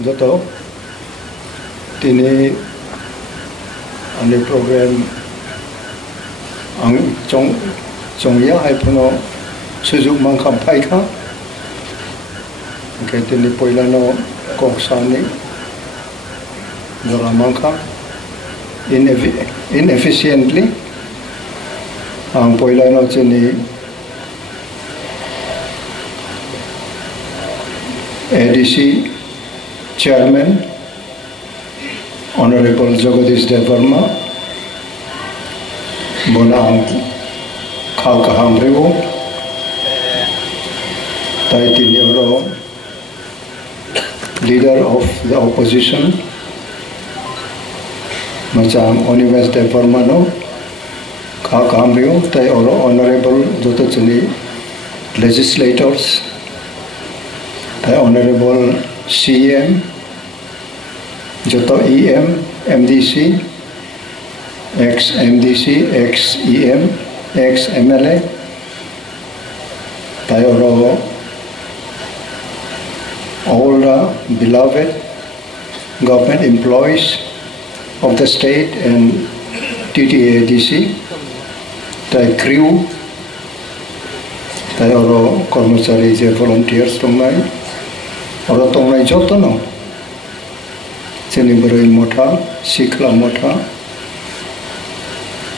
joto tini ane program ang chongya hai puno sujuk mangkam pai ka okay tini poila no koksani dora mangka inefficiently ang poila no tini ADC Chairman Honorable Jagadish Devarma Bonang Khalkhamriwo Taitinioro Leader of the Opposition Macam Onives Devarma no Khalkhamriwo Tai Honorable Jotachani Legislators The Honorable CM, Joto EM, MDC, ex-MDC, ex-EM, ex-MLA, Tayoro, all the beloved government employees of the state and TTADC, the crew, Tayoro, Kormachari, volunteers from my Orang tonglai joto no, seni beroi motha, sikla motha,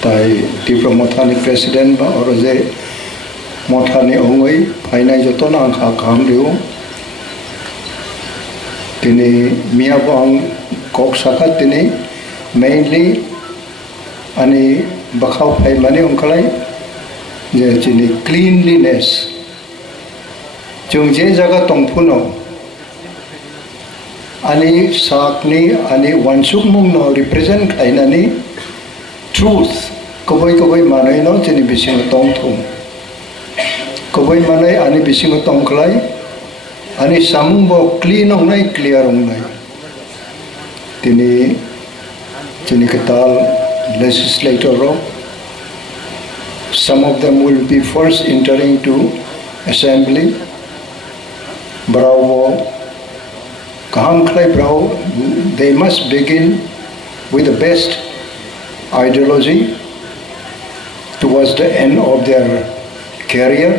tai tipro motha ni presiden ba orang je motha ni ongoi, painai joto na angka kaham diu, tini mia bang kok sakat tini mainly ani bakau pai mani ongkalai, je tini cleanliness, jung je jaga tongpuno. Ani sakni ani wansuk mung no represent kainani truth koboi manai no jeni bising tong thum koboi manai ani bising tong klai ani samung bo clean ong nai clear ong nai tini jeni kwtal legislator ro some of them will be first entering to assembly bravo Kaham Klai Brau, they must begin with the best ideology towards the end of their career.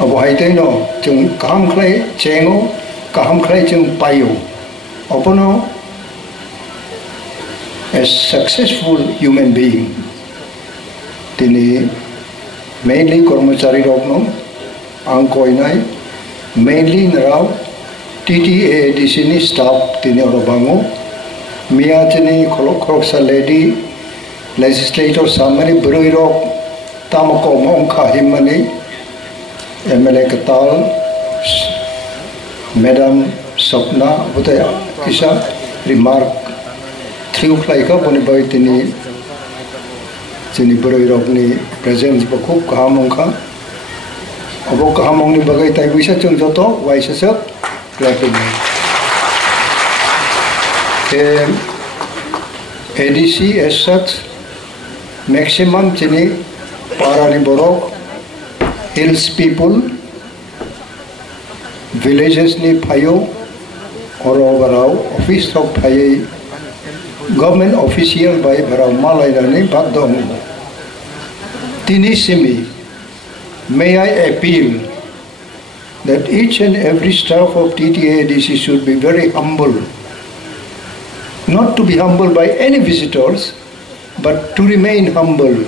Abu Haitay no, chung Kaham Klai Chengo, Kaham Klai chung Payo. Opono, a successful human being. Tini mainly Kormachari Rokno, Angkoinai, mainly Narao, TTADC ni staff tini orobango mia tini koloksa lady legislator samani beroiro tamako mongka himani MLA kwtal Madam Sapna butaya isa remark thriu khlai ka boni bai tini beroiro ni presence bakuk kahamongka abo kahamong ni bagai tai bisa chung joto waisa sak ADC as such, maximum chini parani borok, hills people, villages ni payo, oro barao, office of paye, government official by barao malay ni bagdong. Tinisimi, may I appeal that each and every staff of TTADC should be very humble. Not to be humble by any visitors, but to remain humble,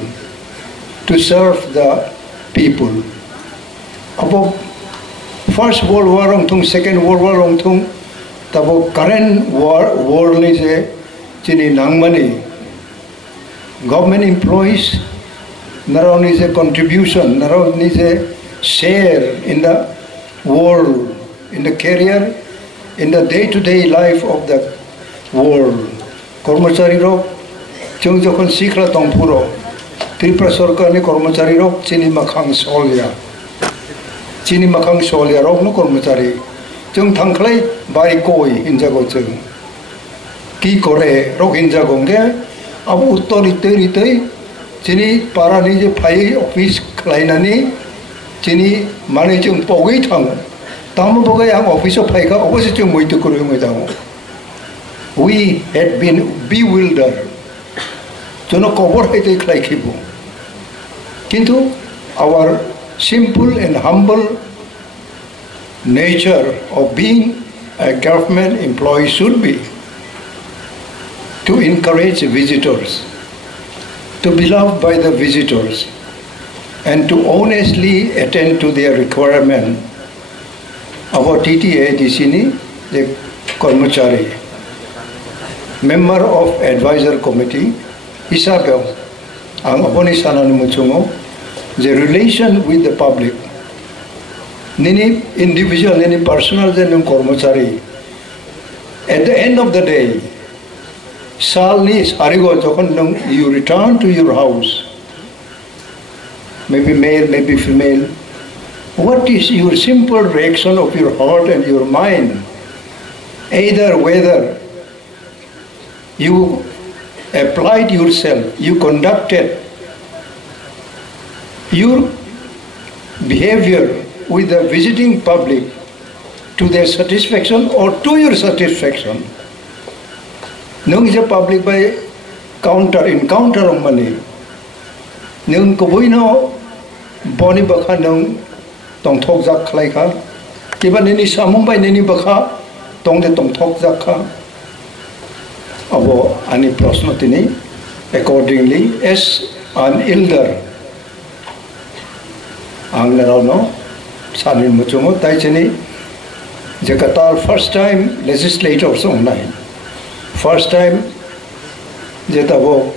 to serve the people. About First World War ong Second World War ong tabo current war ni je chini nangmani government employees naraw ni je contribution, naraw ni je share in the world, in the career, in the day-to-day life of the world. Kormachari rok, chung jokon sikla tongpuro, Tripura Sarkar ni kormachari rok chini makhang solya rok no kormachari, chung thangklai bai koi hinjago chung, ki kore rok hinjago nge, abu uttor chini parani je phai office klainani chini mani chung pogui thang Tamu bagai ang office of Haika, opposite yung moito ko yung itamu. We had been bewildered. Jono kobor ito iklay kibo. Kintu our simple and humble nature of being a government employee should be to encourage visitors, to be loved by the visitors, and to honestly attend to their requirement. Our TTA di sini, the Kormachari, member of advisor committee, Isabel, ang aponi sana ni Muchungo, the relation with the public, nini individual, nini personal din ng Kormachari. At the end of the day, salni harigo jokon nung you return to your house, maybe male, maybe female, what is your simple reaction of your heart and your mind? Either whether you applied yourself, you conducted your behavior with the visiting public to their satisfaction or to your satisfaction. Nung is a public by encounter of money. Nung kuboy no boni baka nung tong thok jak khlai ka. Kiba nini samung bay nini baka tong de tong thok jak ka. Abo ani prasno tini accordingly as an elder. Ang naraw no sanin mo chungo tay chini jakatal first time legislator so nai. First time jetabo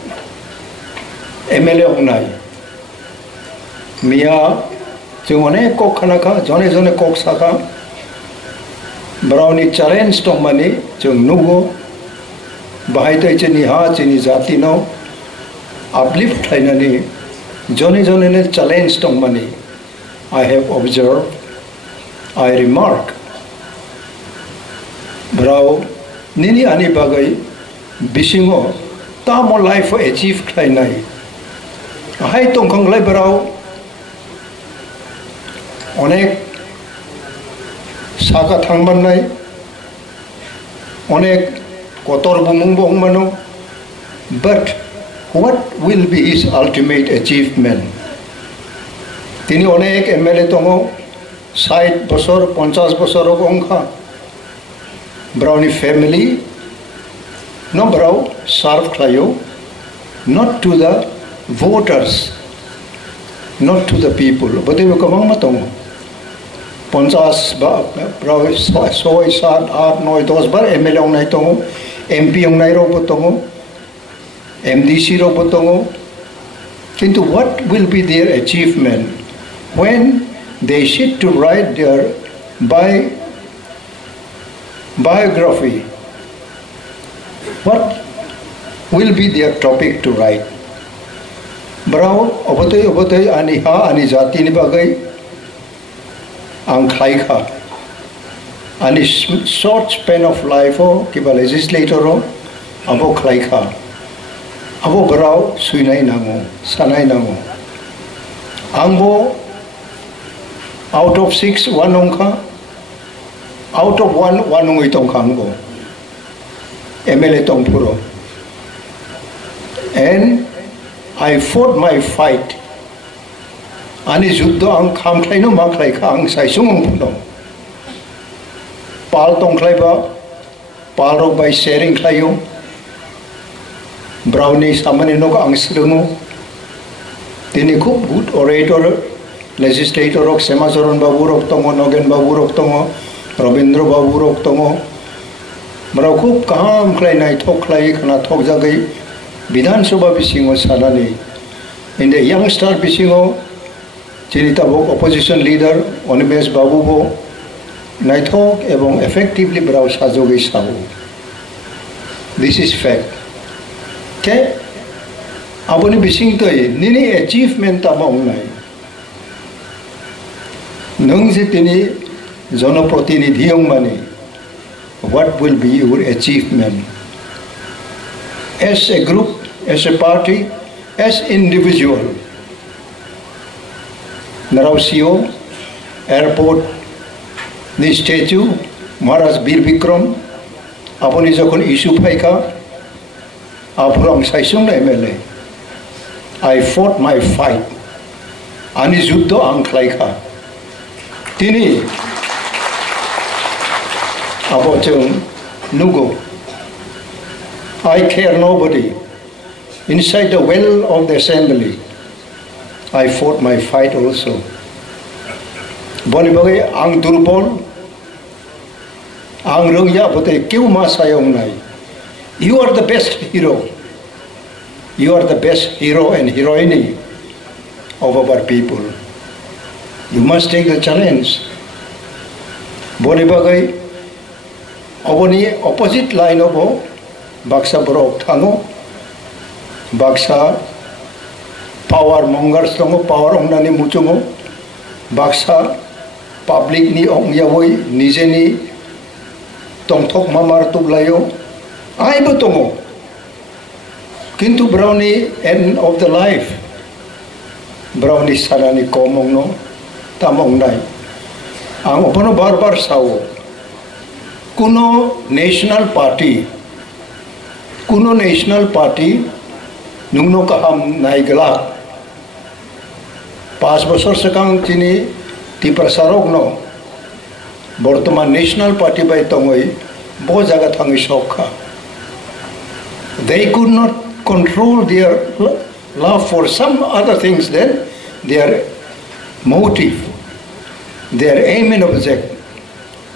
MLA unai. Mia jungone kok khana ka jone kok saka brownie challenge to mani jung nugo bahai tai chini ha chini jati no uplift thainani jone ne challenge to mani. I have observed, I remark brau nini ani bagai bisingo tamo life achieve thainai hai tongkhang lai brau onek saka thangban nai onek kotor bumung bong mano, but what will be his ultimate achievement? Tini onek MLA tongo 60 bosor 50 bosor ongkha brownie family no brow serve klayo not to the voters, not to the people. Bote ko kamang matong 50 ba brow soy sat 8 9 10 bar MLA ong nai tongo MP ong nai ro tongo MDC ro tongo. Kintu what will be their achievement when they sit to write their biography? What will be their topic to write? Brau obotoy ani ha ani jati ni bagai ang khai kha ani short span of life o kiba legislator o abo khai kha abo brau suinai nango sanai nango angbo out of 6 1 ongkha out of 1 ongoi tongkhang go MLA tongpuro, and I fought my fight. Ani juddo ang kham khlai no ma khlai kha ang sai sung puno. Pal tong khlai ba, pal ro by sharing khlayo. Brownie samane no ang srungu. Tini khub good orator, legislator ok Semacharan babu rok tongo, Nogen babu rok tongo, Robindra babu rok tongo. Marau khub kaham khlai nai thok khlai khana thok jagai Vidhan Sabha bisingo sanani. In the youngster bisingo Chinita bok opposition leader Onimes Babu bo nai thok ebong effectively brau sajogai sabu. This is fact. Okay? Aboni bising toy nini achievement tamong nai. Nung tini jonoprotinidhi ong mani. What will be your achievement? As a group, as a party, as individual. Naraw CEO, airport, ni statue Maharaj Bir Bikram aponi jokhon issue phaika apurang saisung na MLA I fought my fight ani juddho ang khlaika tini abo chung nugo I care nobody inside the well of the assembly I fought my fight also boni bagai ang durbol ang rungya bote kiu ma sayong nai you are the best hero you are the best hero and heroine of our people you must take the challenge boni bagai oboni opposite line obo baksa borok thango baksa power mongers tongo power ongnani muchungo baksa public ni ongyawoi nije ni tongthok mamar tuglayo aibo tongo kintu browni end of the life browni sarani komongno tamong nai ang opono barbar sawo kuno national party nungno kaham nai gala 5 বছর সেকাং তিনি টিপ্রাসারক ন বর্তমান national party by তঙ্গই বহু জায়গা থাঙ্গি সখা they could not control their love for some other things than their motive their aim and object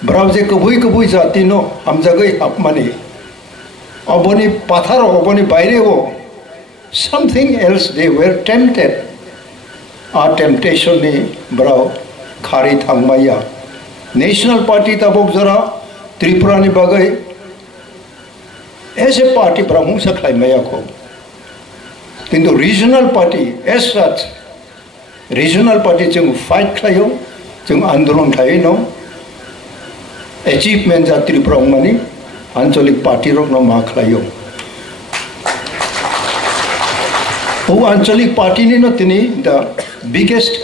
browse kabui jati no hamjagai apmani oboni pathar oboni baire o something else they were tempted our temptation ni brau khari thangmaya national party tabok jara tripura ni bagai as a party brahmu saklai maya ko kintu regional party as such regional party chung fight khlayo chung andolon khai no achievement ja tripura mani ancholik party rok no ma khlayo o ancholik party ni no tini the biggest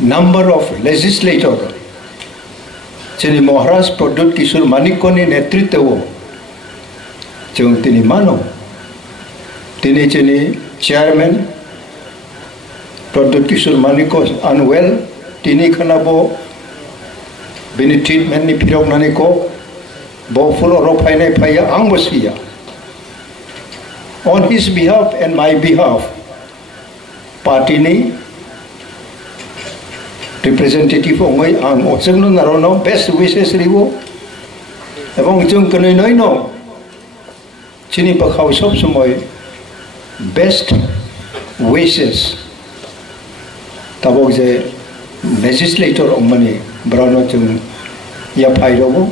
number of legislator chini Maharaj Pradut Kishore Manikoni netritwa chung tini mano tini chini chairman Pradut Kishore Maniko unwell tini khanabo bini treatment ni phirok nani ko bo full ro phainai phaya ang basiya on his behalf and my behalf party ni representative ongoi ang ochengno narono best wishes ribo ebong chung kanoi noi no chini pakhaw sob somoy best wishes tabok je legislator ongmani brano chung ya phairobo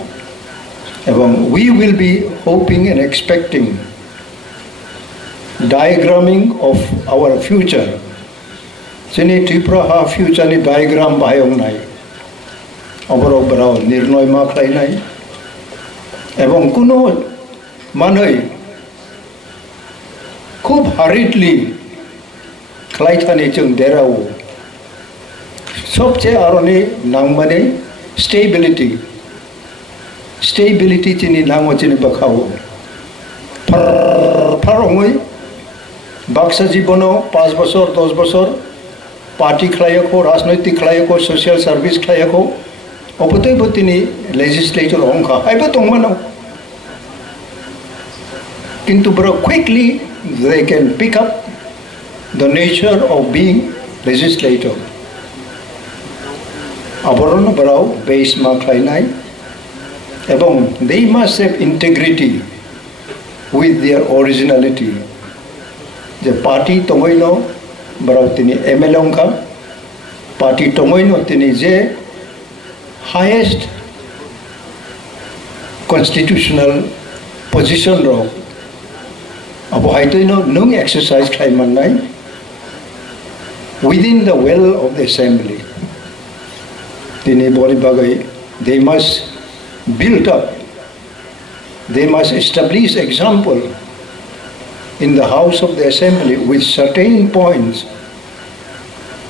ebong we will be hoping and expecting diagramming of our future chini Tripura ha future ni diagram bayong nai oboro brao nirnoy ma khlai nai ebong kuno manoi khub hurriedly khlai thani chung derao sobche aroni nangmane stability chini nango chini bakhaw farongoi baksa jibono 5 বছর 10 বছর party khlaiyako rajnaitik khlaiyako social service khlaiyako obotoi botini legislator ongkha aiba tongmano kintu bro quickly they can pick up the nature of being legislator aboron brao base ma khlainai ebong they must have integrity with their originality the party tomoino brau tini MLA ongka party tomoino tini je highest constitutional position ro abo haitoino nung exercise khlaiman nai within the well of the assembly tini boli bagai they must build up they must establish example in the house of the assembly with certain points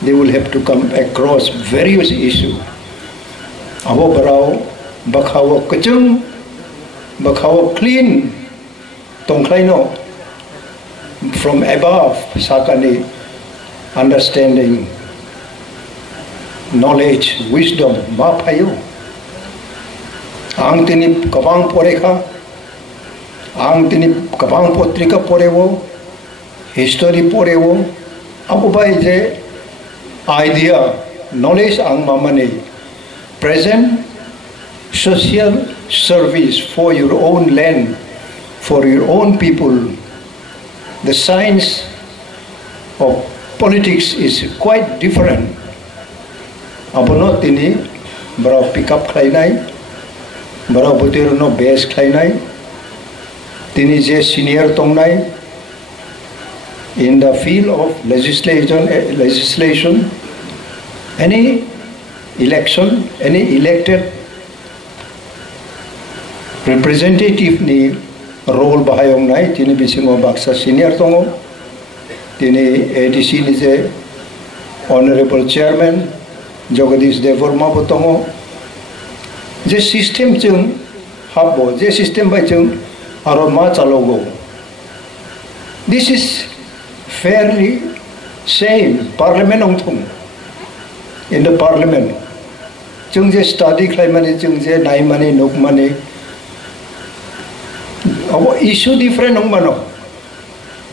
they will have to come across various issues abo barau bakhawo kachung bakhawo clean tongklaino from above sakani understanding knowledge wisdom ma phayo ang tini kabang porekha ang tini kabang potrika porewo history porewo abo bai je idea knowledge ang mamani present social service for your own land, for your own people. The science of politics is quite different. Abono tini bara pick up khainai, bara butero no base khainai, tini je senior tongnai in the field of legislation, any election, any elected representative ni role bahayong nai tini bisingo baksa senior tongo tini ADC ni je honorable chairman Jagadish Devorma botongo je system chung habo je system by chung aroma chalogo. This is fairly same parliament ongthung in the parliament chung je study khai mani chung je nai mani nok mani our issue different mano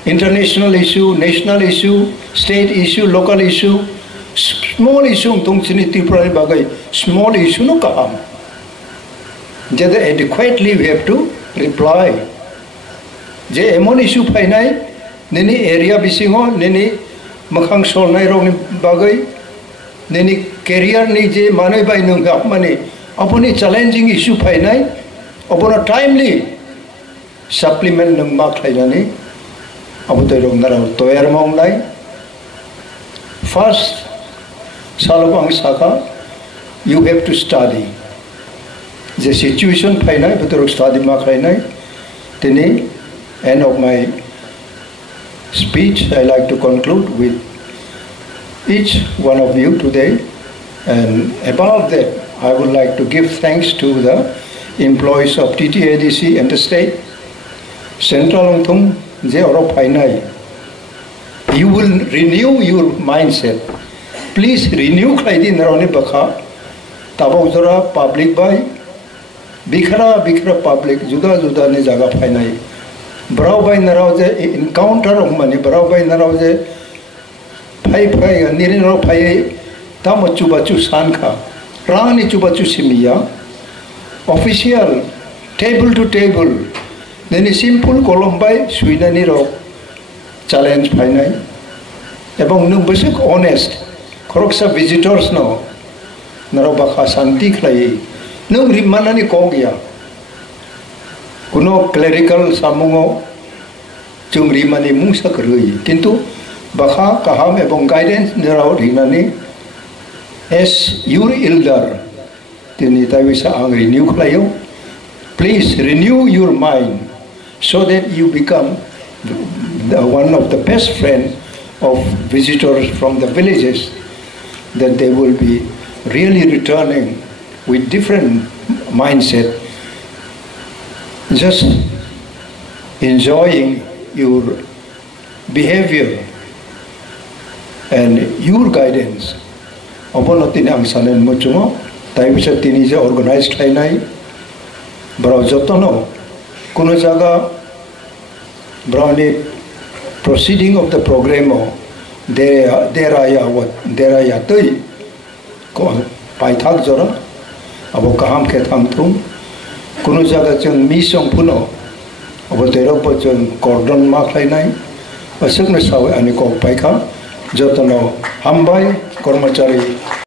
international issue national issue state issue local issue small issue tung chini tiprai bagai small issue no kaham jada adequately we have to reply je emon issue phainai neni area bisingo neni makhang sol nai rong bagai neni career ni je manai bai nung gap mani apuni challenging issue phainai apuna timely supplement nung mak khainani abutoi rong narau toyar maung nai first salabang saka you have to study the situation phainai butoi study mak khainai tini end of my speech I like to conclude with each one of you today, and above that I would like to give thanks to the employees of TTADC and the state central ongthung je oro phainai. You will renew your mindset. Please renew khaidi narone bakha tabok jora public by bikhra public juda ne jaga phainai brau by narao je encounter mani brau by narao je phai nirin ro phai tamo chubachu sankha rani chubachu simia official table to table then simple kolombai suidani ro challenge phainai ebong nung besek honest koroksa visitors no naro bakha santi khlai nung rimanani kogya kuno clerical samungo chungri mani mungsa krui kintu bakha kaham ebong guidance nirao dhinani as your elder tini tawisa ang renew khlayo. Please renew your mind so that you become one of the best friends of visitors from the villages, that they will be really returning with different mindset, just enjoying your behavior and your guidance. Obono tini ang sanen mo chungo, tayo bisa tini je organized khainai, brau jotono, kuno jaga browni proceeding of the program deraya tui ko paithak jora abo kaham ke thangthum kuno jaga chung misong puno abo terok bo chung cordon ma khlainai asuk na sawe ani ko paikha jotono hambai kormachari